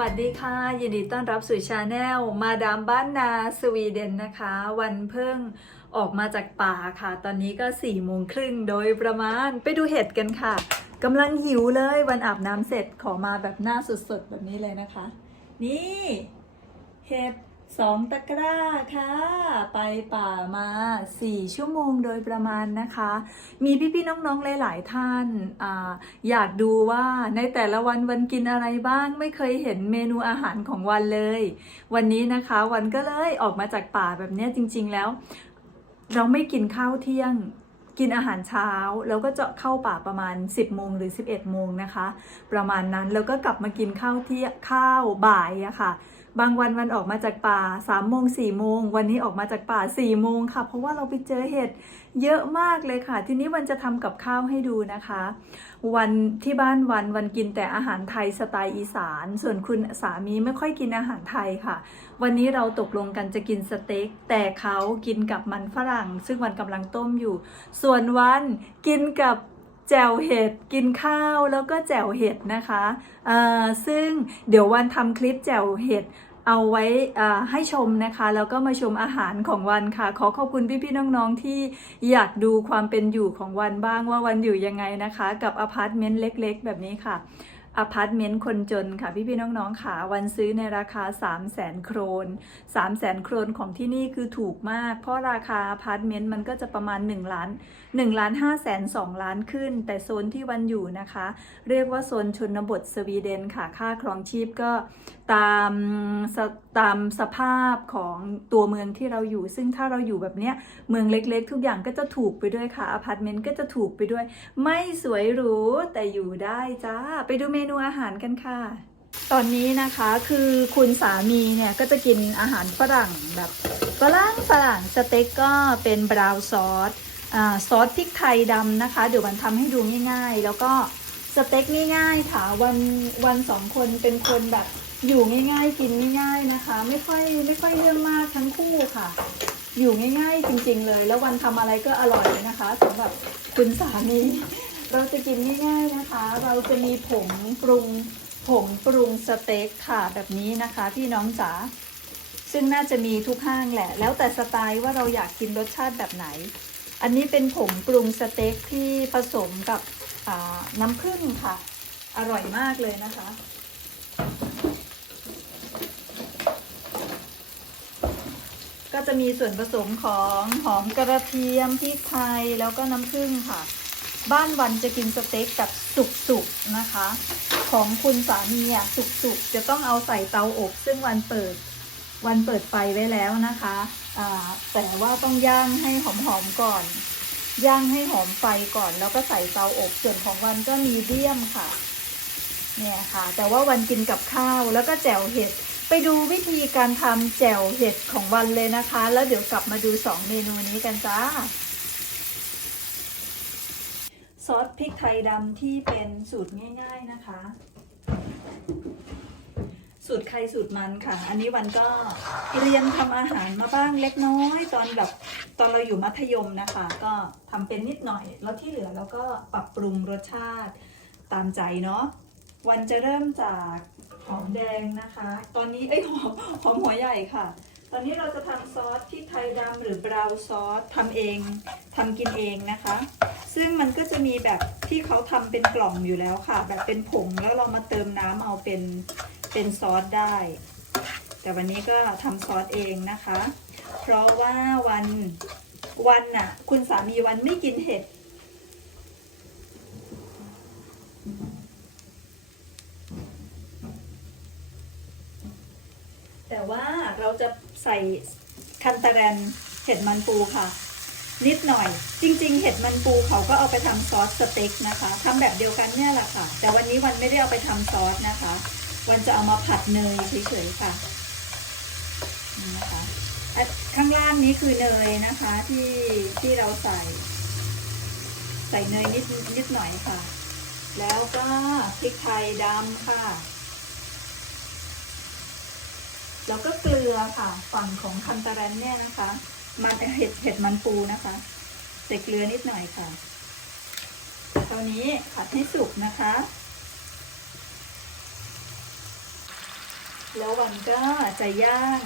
วัสดีค่ะ ยินดีต้อนรับสู่ชาแนลมาดามบ้านนาสวีเดนนะคะ วันเพิ่งออกมาจากป่าค่ะ ตอนนี้ก็4ี่โมงครึ่งโดยประมาณไปดูเห็ดกันค่ะกำลังหิวเลยวันอาบน้ำเสร็จขอมาแบบหน้าสดๆ แบบนี้เลยนะคะ นี่ เห็ด สองตะกร้าค่ะ ไปป่ามา4ชั่วโมงโดยประมาณนะคะ มีพี่ๆน้องๆหลายๆท่านออยากดูว่าในแต่ละวันวันกินอะไรบ้าง ไม่เคยเห็นเมนูอาหารของวันเลย วันนี้นะคะวันก็เลยออกมาจากป่าแบบนี้จริง ๆแล้ว เราไม่กินข้าวเที่ยงกินอาหารเช้าแล้วก็จะเข้าป่าประมาณ 10โมงหรือ 11โมงนะคะ ประมาณนั้นแล้วก็กลับมากินข้าวเที่ยงข้าวบ่ายอะค่ะ บางวันวันออกมาจากป่า3โมง4โมงวันนี้ออกมาจากป่า4โมงค่ะ เพราะว่าเราไปเจอเห็ดเยอะมากเลยค่ะ ทีนี้วันจะทำกับข้าวให้ดูนะคะ วันที่บ้านวันวันกินแต่อาหารไทยสไตล์อีสาน ส่วนคุณสามีไม่ค่อยกินอาหารไทยค่ะ วันนี้เราตกลงกันจะกินสเต็กแต่เขากินกับมันฝรั่ง ซึ่งวันกำลังต้มอยู่ ส่วนวันกินกับแจ่วเห็ดกินข้าวแล้วก็แจ่วเห็ดนะคะอ่อซึ่งเดี๋ยววันทำคลิปแจ่วเห็ด เอาไว้ให้ชมนะคะ แล้วก็มาชมอาหารของวันค่ะ ขอขอบคุณพี่ๆน้องๆที่อยากดูความเป็นอยู่ของวันบ้างว่าวันอยู่ยังไงนะคะ กับอพาร์ตเมนต์เล็ก ๆ แบบนี้ค่ะอพาร์ตเมนต์คนจนค่ะ พี่ๆน้องๆค่ะวันซื้อในราคา 3 0 0แสนโครน 3 0 0แสนโครนของที่นี่คือถูกมาก เพราะราคาอพาร์ตเมนต์มันก็จะประมาณ 1 ล้าน1ล้าน5แสน2ล้านขึ้น แต่โซนที่วันอยู่นะคะ เรียกว่าโซนชนบทสวีเดนค่ะ ค่าครองชีพก็ ตามตามสภาพของตัวเมืองที่เราอยู่ ซึ่งถ้าเราอยู่แบบเนี้ยเมืองเล็กๆ ทุกอย่างก็จะถูกไปด้วยค่ะอพาร์ตเมนต์ก็จะถูกไปด้วย ไม่สวยหรูแต่อยู่ได้จ้า ไปดูเมนูอาหารกันค่ะตอนนี้นะคะคือคุณสามีเนี่ยก็จะกินอาหารฝรั่งแบบฝรั่งฝรั่งสเต็กก็เป็นบราวน์ซอสอซอสพริกไทยดำนะคะ เดี๋ยววันทำให้ดูง่าย ๆ แล้วก็สเต็กง่าย ๆ ค่ะวันวันสองคนเป็นคนแบบ อยู่ง่ายๆกินง่ายๆนะคะ ไม่ค่อยไม่ค่อยเรื่องมากทั้งคู่ค่ะ อยู่ง่ายๆจริง ๆ เลย แล้ววันทำอะไรก็อร่อยนะคะสำหรับคุณสามีเราจะกินง่ายๆนะคะ เราจะมีผงปรุงผงปรุงสเต็กค่ะแบบนี้นะคะพี่น้องจ๋าซึ่งน่าจะมีทุกห้างแหละ แล้วแต่สไตล์ว่าเราอยากกินรสชาติแบบไหน อันนี้เป็นผงปรุงสเต็กที่ผสมกับน้ำผึ้งค่ะ อร่อยมากเลยนะคะ ก็จะมีส่วนผสมของหอมกระเทียมพริกไทยแล้วก็น้ำผึ้งค่ะ บ้านวันจะกินสเต็กแบบสุกๆนะคะ ของคุณสามีอะสุกๆจะต้องเอาใส่เตาอบ ซึ่งวันเปิดวันเปิดไฟไว้แล้วนะคะแต่ว่าต้องย่างให้หอมๆก่อน ย่างให้หอมไฟก่อน แล้วก็ใส่เตาอบส่วนของวันก็มีเดียมค่ะ เนี่ยค่ะ แต่ว่าวันกินกับข้าวแล้วก็แจ่วเห็ด ไปดูวิธีการทำแจ่วเห็ดของวันเลยนะคะ แล้วเดี๋ยวกลับมาดูสองเมนูนี้กันจ้า ซอสพริกไทยดำที่เป็นสูตรง่ายๆนะคะ สูตรใครสูตรมันค่ะ อันนี้วันก็เรียนทำอาหารมาบ้างเล็กน้อย ตอนแบบตอนเราอยู่มัธยมนะคะ ก็ทำเป็นนิดหน่อย แล้วที่เหลือเราก็ปรับปรุงรสชาติตามใจเนาะ วันจะเริ่มจากหอมแดงนะคะ ตอนนี้เอ้หอมหอมหัวใหญ่ค่ะ ตอนนี้เราจะทำซอสพริกไทยดำหรือบราวน์ซอสทำเองทำกินเองนะคะ ซึ่งมันก็จะมีแบบที่เขาทำเป็นกล่องอยู่แล้วค่ะ แบบเป็นผงแล้วเรามาเติมน้ำเอาเป็นเป็นซอสได้ แต่วันนี้ก็ทำซอสเองนะคะ เพราะว่าวันวันน่ะ คุณสามีวันไม่กินเห็ด แต่ว่าเราจะ ใส่คันตะแรนเห็ดมันปูค่ะ นิดหน่อย จริง ๆ เห็ดมันปูเขาก็เอาไปทำซอสสเต็กนะคะทำแบบเดียวกันเนี่ยแหละค่ะ แต่วันนี้วันไม่ได้เอาไปทำซอสนะคะ วันจะเอามาผัดเนยเฉยๆค่ะนะคะข้างล่างนี้คือเนยนะคะที่ที่เราใส่ ใส่เนยนิดนิดหน่อยค่ะ แล้วก็พริกไทยดำค่ะ แล้วก็เกลือค่ะ ฝั่งของคันตาแรนเนี่ยนะคะ มันเห็ดเห็ดมันปูนะคะใส่เกลือนิดหน่อยค่ะคราวนี้ผัดให้สุกนะคะ แล้ววันก็จะย่าง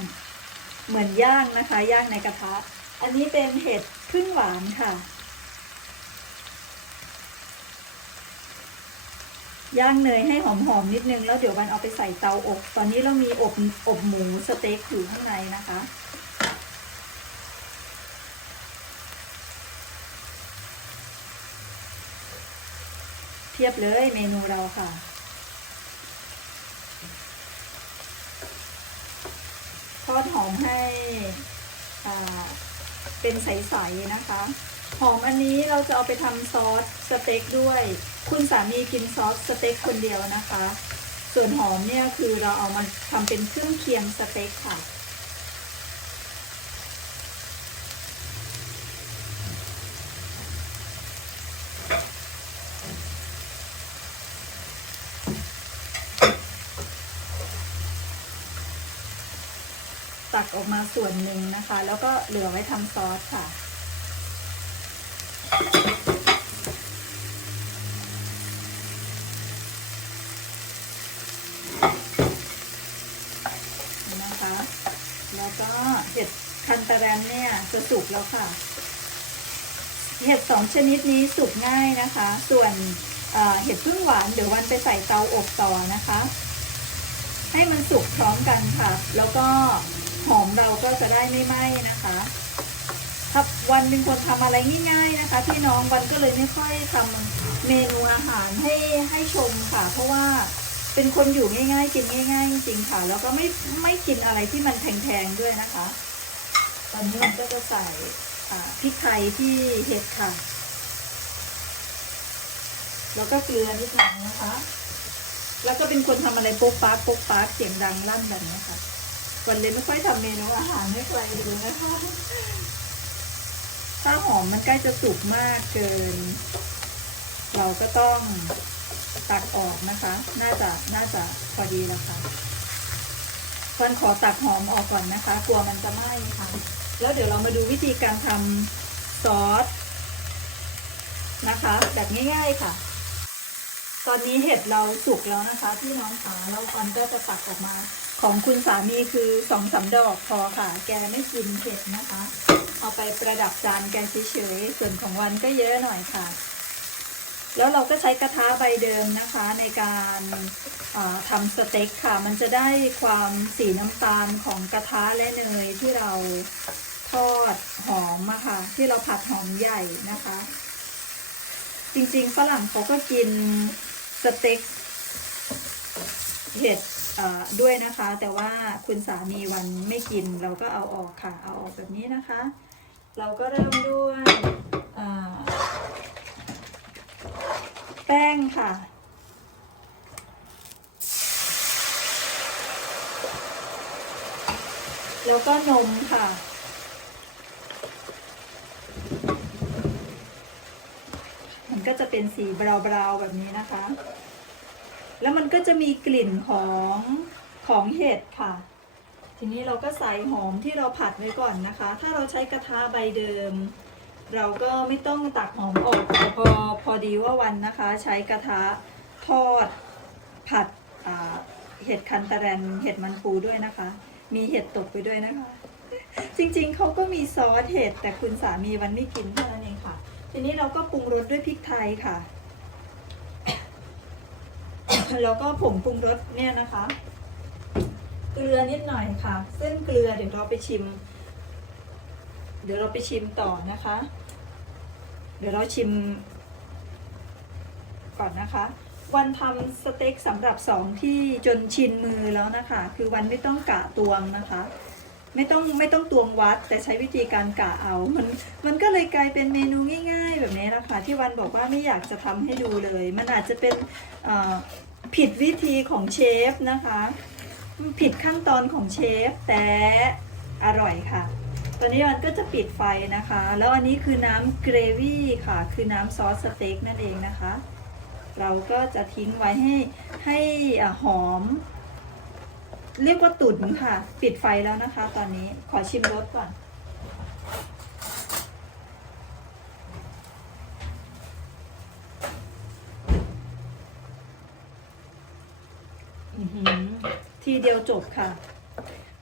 เหมือนย่างนะคะ ย่างในกระทะ อันนี้เป็นเห็ดพึ่งหวานค่ะ ย่างเนยให้หอมๆนิดนึง แล้วเดี๋ยววันเอาไปใส่เตาอบ ตอนนี้เรามีอบอบหมูสเต็กอยู่ข้างในนะคะเทียบเลยเมนูเราค่ะ ทอดหอมให้อ่าเป็นใสๆนะคะ หอมอันนี้เราจะเอาไปทำซอสสเต็กด้วย คุณสามีกินซอสสเต็กคนเดียวนะคะ ส่วนหอมเนี่ยคือเราเอามาทำเป็นเครื่องเคียงสเต็กค่ะ ตักออกมาส่วนหนึ่งนะคะ แล้วก็เหลือไว้ทำซอสค่ะนะคะ แล้วก็เห็ดคัน ตะแรมเนี่ยจะสุกแล้วค่ะ เห็ดสองชนิดนี้สุกง่ายนะคะ ส่วนเอ่อเห็ดพึ่งหวานเดี๋ยววันไปใส่เตาอบต่อนะคะ ให้มันสุกพร้อมกันค่ะ แล้วก็หอมเราก็จะได้ไม่ไหม้นะคะถ้าวันเป็นคนทำอะไรง่าย ๆนะคะ พี่น้องวันก็เลยไม่ค่อยทำเมนูอาหารให้ให้ชมค่ะ เพราะว่าเป็นคนอยู่ง่ายๆ กินง่าย ๆ จริงๆค่ะ แล้วก็ไม่ไม่กินอะไรที่มันแพงๆด้วยนะคะ ตอนนี้มันก็จะใส่พริกไทยที่เห็ดค่ะ แล้วก็เกลือนิดหน่อยนะคะ แล้วก็เป็นคนทำอะไรโป๊กป๊ากโป๊กป๊ากเสียงดังลั่นแบบนี้ค่ะ วันเลยไม่ค่อยทำเมนูอาหารให้ใครดูนะคะถ้าหอมมันใกล้จะสุกมากเกิน เราก็ต้องตักออกนะคะ น่าจะน่าจะพอดีแล้วค่ะวันขอตักหอมออกก่อนนะคะ กลัวมันจะไหม้ค่ะ แล้วเดี๋ยวเรามาดูวิธีการทำซอสนะคะ แบบง่าย ๆค่ะ ตอนนี้เห็ดเราสุกแล้วนะคะพี่น้องขาแล้วออนก็จะตักออกมา ของคุณสามีคือสองสามดอกพอค่ะ แกไม่กินเผ็ดนะคะ เอาไปประดับจานแกเฉยๆส่วนของวันก็เยอะหน่อยค่ะ แล้วเราก็ใช้กระทะใบเดิมนะคะในการทำสเต็กค่ะ มันจะได้ความสีน้ำตาลของกระทะและเนยที่เราทอดหอมอะค่ะ ที่เราผัดหอมใหญ่นะคะ จริงๆฝรั่งเขาก็กินสเต็กเห็ดด้วยนะคะ แต่ว่าคุณสามีวันไม่กินเราก็เอาออกค่ะ เอาออกแบบนี้นะคะ เราก็เริ่มด้วยแป้งค่ะแล้วก็นมค่ะ มันก็ จะเป็นสีบราวๆแบบนี้นะคะ แล้วมันก็จะมีกลิ่นของของเห็ดค่ะ ทีนี้เราก็ใส่หอมที่เราผัดไว้ก่อนนะคะ ถ้าเราใช้กระทะใบเดิม เราก็ไม่ต้องตักหอมออกแต่พอพอดีว่าวันนะคะ ใช้กระทะทอดผัดเห็ดคันตะแรนเห็ดมันปูด้วยนะคะ มีเห็ดตกไปด้วยนะคะ จริงๆเขาก็มีซอสเห็ดแต่คุณสามีวันไม่กินเท่านั้น ทีนี้เราก็ปรุงรสด้วยพริกไทยค่ะ แล้วก็ผงปรุงรสเนี่ยนะคะ เกลือนิดหน่อยค่ะเส้นเกลือเดี๋ยวเราไปชิม เดี๋ยวเราไปชิมต่อนะคะ เดี๋ยวเราชิม ก่อนนะคะ วันทำสเต็กสำหรับสองที่จนชินมือแล้วนะคะ คือวันไม่ต้องกะตวงนะคะ ไม่ต้องไม่ต้องตวงวัดแต่ใช้วิธีการกะเอา มันมันก็เลยกลายเป็นเมนูง่าย ๆ แบบนี้นะคะที่วันบอกว่าไม่อยากจะทำให้ดูเลย มันอาจจะเป็นผิดวิธีของเชฟนะคะ ผิดขั้นตอนของเชฟแต่อร่อยค่ะ ตอนนี้มันก็จะปิดไฟนะคะ แล้วอันนี้คือน้ำเกรวี่ค่ะ คือน้ำซอสสเต็กนั่นเองนะคะ เราก็จะทิ้งไว้ให้ให้หอม เรียกว่าตุ๋นค่ะ ปิดไฟแล้วนะคะ ตอนนี้ขอชิมรสก่อน ทีเดียวจบค่ะ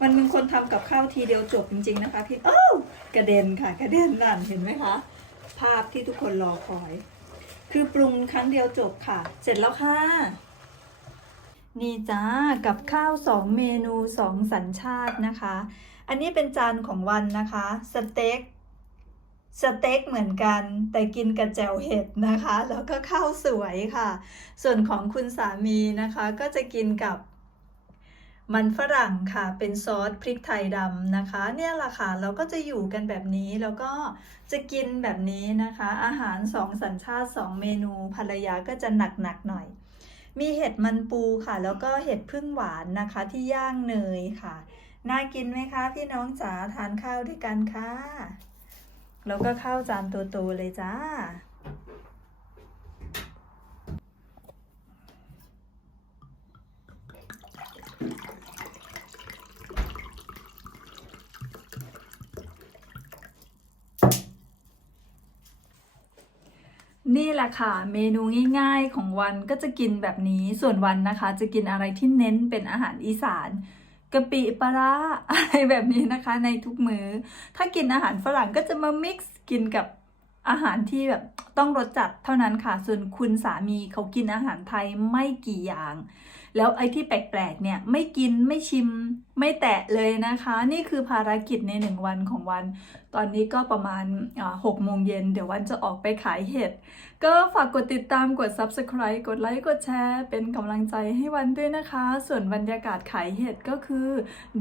มันมีคนทำกับข้าวทีเดียวจบจริง ๆ นะคะพี่เอ้ากระเด็นค่ะ กระเด็นนั่นเห็นไหมคะ ภาพที่ทุกคนรอคอย คือปรุงครั้งเดียวจบค่ะ เสร็จแล้วค่ะ นี่จ้ากับข้าวสองเมนูสองสัญชาตินะคะ อันนี้เป็นจานของวันนะคะ สเต็กสเต็กเหมือนกัน แต่กินกับแจ่วเห็ดนะคะ แล้วก็ข้าวสวยค่ะ ส่วนของคุณสามีนะคะก็จะกินกับมันฝรั่งค่ะ เป็นซอสพริกไทยดำนะคะ เนี่ยแหละค่ะ เราก็จะอยู่กันแบบนี้ แล้วก็จะกินแบบนี้นะคะ อาหารสองสัญชาติสองเมนูภรรยาก็จะหนักๆหน่อย มีเห็ดมันปูค่ะ แล้วก็เห็ดพึ่งหวานนะคะที่ย่างเนยค่ะ น่ากินไหมคะพี่น้องจ๋าทานข้าวด้วยกันค่ะ แล้วก็ข้าวจานโตๆเลยจ้า นี่แหละค่ะ เมนูง่ายๆของวันก็จะกินแบบนี้ส่วนวันนะคะ จะกินอะไรที่เน้นเป็นอาหารอีสานกะปิปลาร้าอะไรแบบนี้นะคะในทุกมือ้อ ถ้ากินอาหารฝรั่งก็จะมา mix กินกับอาหารที่แบบต้องรสจัดเท่านั้นค่ะ ส่วนคุณสามีเขากินอาหารไทยไม่กี่อย่าง แล้วไอ้ที่แปลกๆเนี่ยไม่กินไม่ชิม ไม่แตะเลยนะคะ นี่คือภารกิจในหนึ่งวันของวัน ตอนนี้ก็ประมาณหกโมงเย็นเดี๋ยววันจะออกไปขายเห็ด ก็ฝากกดติดตามกด subscribe กดไลค์กดแชร์ เป็นกำลังใจให้วันด้วยนะคะ ส่วนบรรยากาศขายเห็ดก็คือ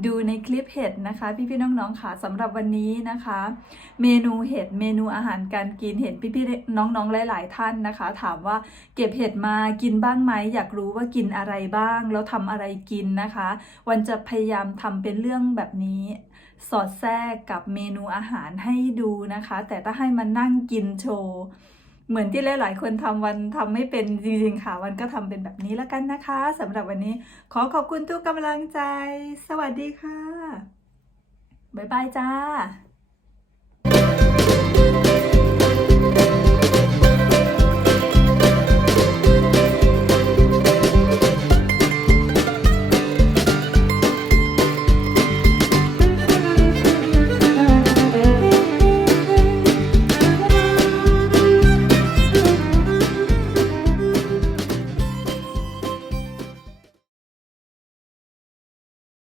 ดูในคลิปเห็ดนะคะ พี่ๆน้องๆค่ะสำหรับวันนี้นะคะ เมนูเห็ดเมนูอาหารการกินเห็นพี่ๆน้องๆหลาย ๆ ท่านนะคะ ถามว่าเก็บเห็ดมากินบ้างไหมอยากรู้ว่ากินอะไรบ้าง แล้วทำอะไรกินนะคะ วันจะพยายามทำเป็นเรื่องแบบนี้ สอดแทรกกับเมนูอาหารให้ดูนะคะ แต่ถ้าให้มานั่งกินโชว์ เหมือนที่หลายๆคนทำวันทำไม่เป็นจริงๆค่ะ วันก็ทำเป็นแบบนี้แล้วกันนะคะสำหรับวันนี้ขอขอบคุณทุกกำลังใจ สวัสดีค่ะ บ๊ายบายจ้า